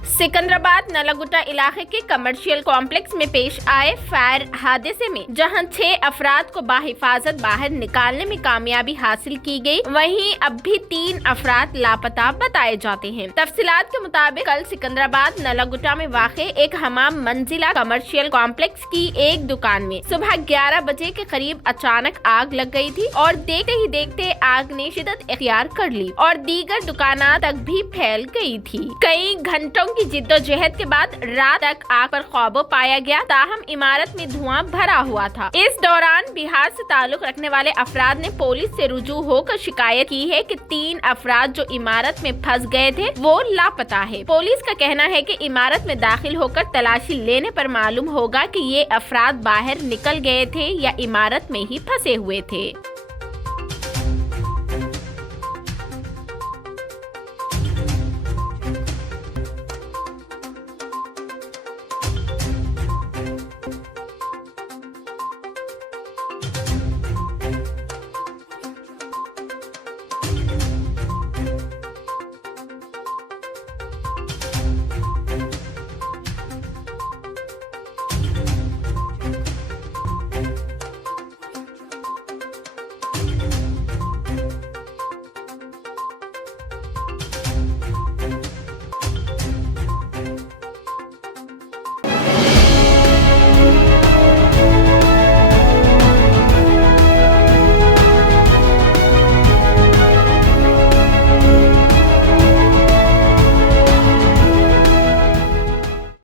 सिकंदराबाद नलागुट्टा इलाके के commercial complex में पेश आए फायर हादसे में जहां 6 अफराद को बाहिफाजत बाहर निकालने में कामयाबी हासिल की गई, वहीं अब भी 3 अफराद लापता बताए जाते हैं। तफसीलात के मुताबिक कल सिकंदराबाद नलागुट्टा में वाक़े एक हमाम मंजिला कमर्शियल कॉम्प्लेक्स की एक दुकान में सुबह 11 बजे के करीब अचानक आग लग गई थी और देखते ही देखते आग ने शिद्दत इख्तियार कर ली और दीगर दुकाना तक भी फैल गई थी। कई घंटों की जिद्दोजहद के बाद रात तक आग पर काबू पाया गया, ताहम इमारत में धुआं भरा हुआ था। इस दौरान बिहार से ताल्लुक रखने वाले अफराद ने पुलिस से रुजू होकर शिकायत की है कि 3 अफराद जो इमारत में फंस गए थे वो लापता है। पुलिस का कहना है कि इमारत में दाखिल होकर तलाशी लेने पर मालूम होगा कि ये अफराद बाहर निकल गए थे या इमारत में ही फंसे हुए थे।